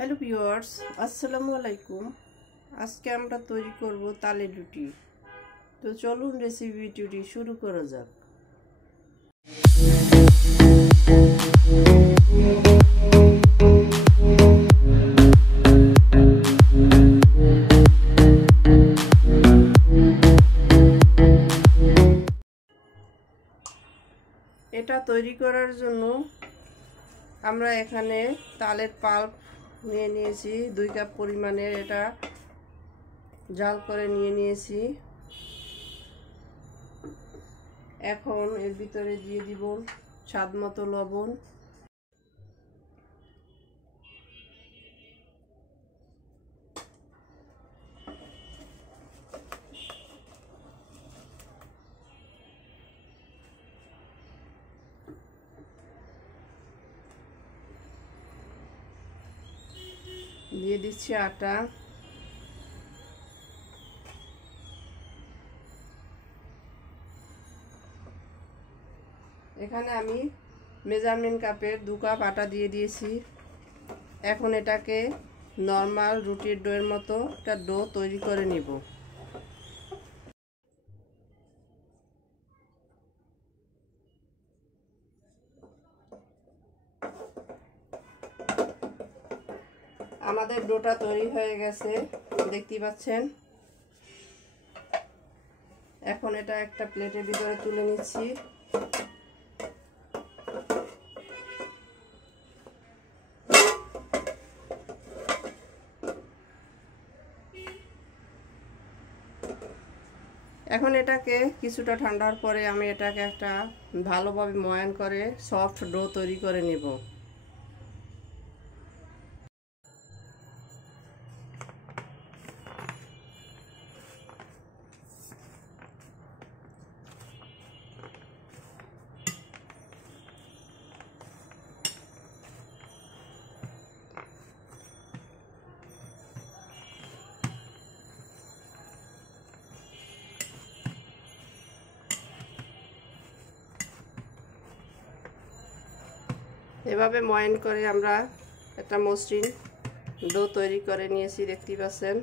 Hello viewers, আসসালামু আলাইকুম। আজকে আমরা তৈরি করব তালের রুটি। তো চলুন রেসিপিটি শুরু করা যাক। এটা তৈরি করার জন্য আমরা এখানে তালের পাল্প নিয়ে নিয়েছি 2 কাপ পরিমাণের। এটা জাল করে নিয়ে নিয়েছি। এখন এর ভিতরে দিয়ে দিব স্বাদ মতো লবণ, দিয়ে দিচ্ছি আটা, এখানে আমি মেজারমেন্ট কাপের 2 কাপ আটা দিয়ে দিয়েছি। এখন এটাকে নরমাল রুটির ডোয়ের মতো একটা ডো তৈরি করে নিব। আমাদের ডোটা তৈরি হয়ে গেছে, দেখতেই পাচ্ছেন। এখন এটা একটা প্লেটের ভিতরে তুলে নিচ্ছি। এখন এটাকে কিছুটা ঠান্ডার পরে আমি এটাকে একটা ভালোভাবে ময়ান করে সফট ডো তৈরি করে নেব। এভাবে ময়ান করে আমরা একটা মসৃণ ডো তৈরি করে নিয়েছি, দেখতেই পাচ্ছেন।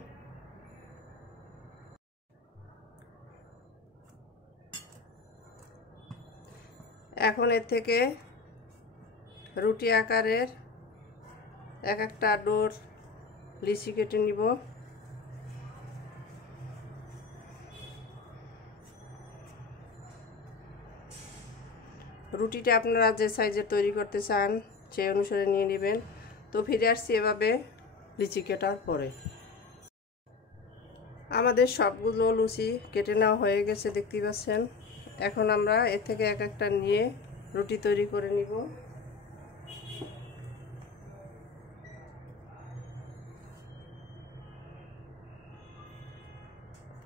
এখন এর থেকে রুটি আকারের এক একটা ডোর লিচি কেটে নিব। রুটিটা আপনারা যে সাইজের তৈরি করতে চান সেই অনুসারে নিয়ে নেবেন। তো ফিরে আসছি এভাবে লিচি কাটার পরে। আমাদের সবগুলো লুচি কেটে নেওয়া হয়ে গেছে, দেখতেই পাচ্ছেন। এখন আমরা এর থেকে এক একটা নিয়ে রুটি তৈরি করে নিব।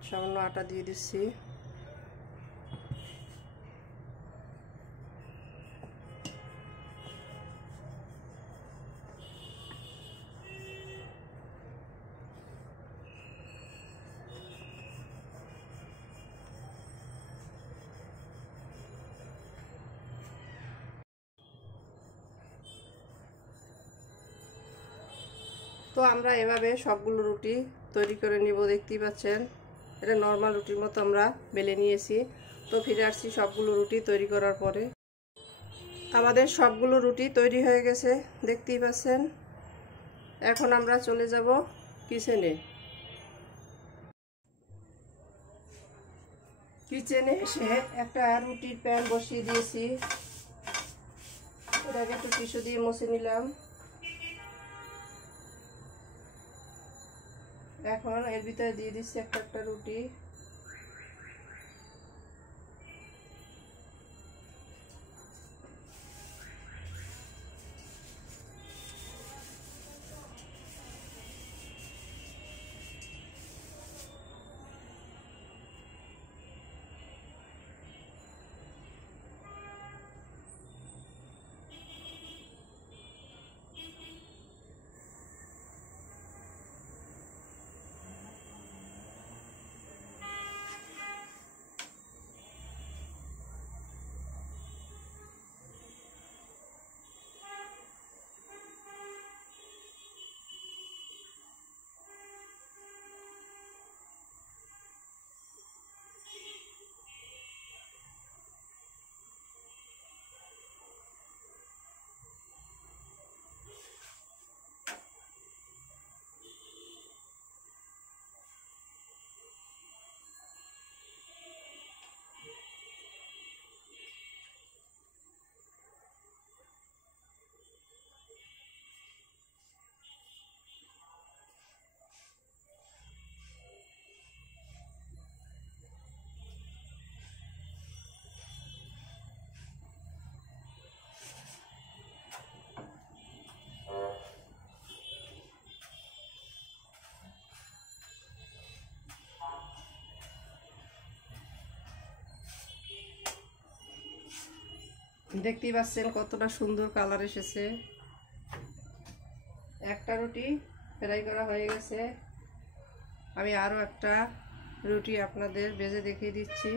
সামান্য আটা দিয়ে দিচ্ছি। তো আমরা এভাবে সবগুলো রুটি তৈরি করে নিব, দেখতেই পাচ্ছেন। এটা নর্মাল রুটির মতো আমরা বেলে নিয়েছি। তো ফিরে আসছি সবগুলো রুটি তৈরি করার পরে। আমাদের সবগুলো রুটি তৈরি হয়ে গেছে, দেখতেই পাচ্ছেন। এখন আমরা চলে যাব কিচেনে। কিচেনে এসে একটা রুটির প্যান বসিয়ে দিয়েছি। এটাকে একটু টিস্যু দিয়ে মুছে নিলাম। এখন এর ভিতরে দিয়ে দিচ্ছি একটা একটা রুটি। দেখতেই পাচ্ছেন কতটা সুন্দর কালার এসেছে। একটা রুটি ফ্রাই করা হয়ে গেছে। আমি আরও একটা রুটি আপনাদের ভেজে দেখিয়ে দিচ্ছি।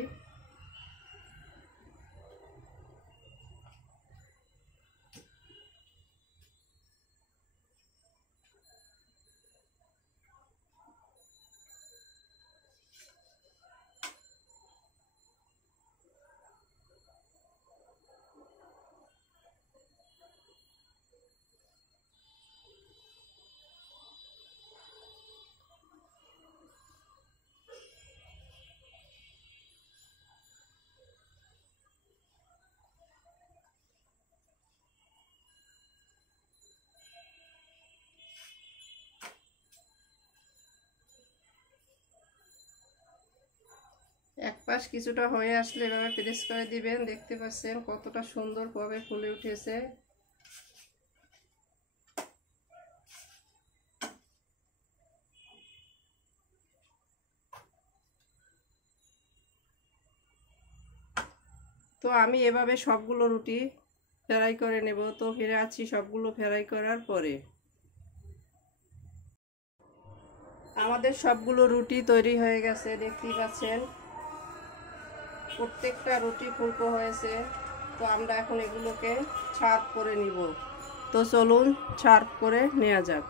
এক পাশ কিছুটা হয়ে আসলে এভাবে প্রেস করে দিবেন। দেখতে পাচ্ছেন কতটা সুন্দরভাবে ফুলে উঠেছে। তো আমি এভাবে সবগুলো রুটি ফ্রাই করে নেব। তো ফিরে আসছি সবগুলো ফ্রাই করার পরে। আমাদের সবগুলো রুটি তৈরি হয়ে গেছে, দেখতেই পাচ্ছেন প্রত্যেকটা রুটি ফুলকো হয়েছে। তো আমরা এখন এগুলোকে সার্ভ করে নিব। তো চলুন সার্ভ করে নেওয়া যাক।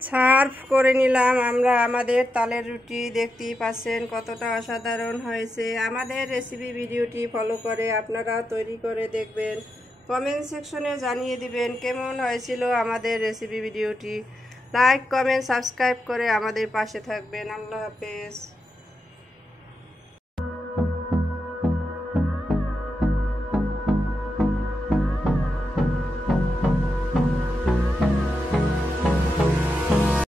সার্ভ করে নিলাম আমরা আমাদের তালের রুটি। দেখতেই পাচ্ছেন কতটা অসাধারণ হয়েছে। আমাদের রেসিপি ভিডিওটি ফলো করে আপনারা তৈরি করে দেখবেন। কমেন্ট সেকশনে জানিয়ে দিবেন কেমন হয়েছিল আমাদের রেসিপি ভিডিওটি। লাইক কমেন্ট সাবস্ক্রাইব করে আমাদের পাশে থাকবেন। আল্লাহ হাফেজ।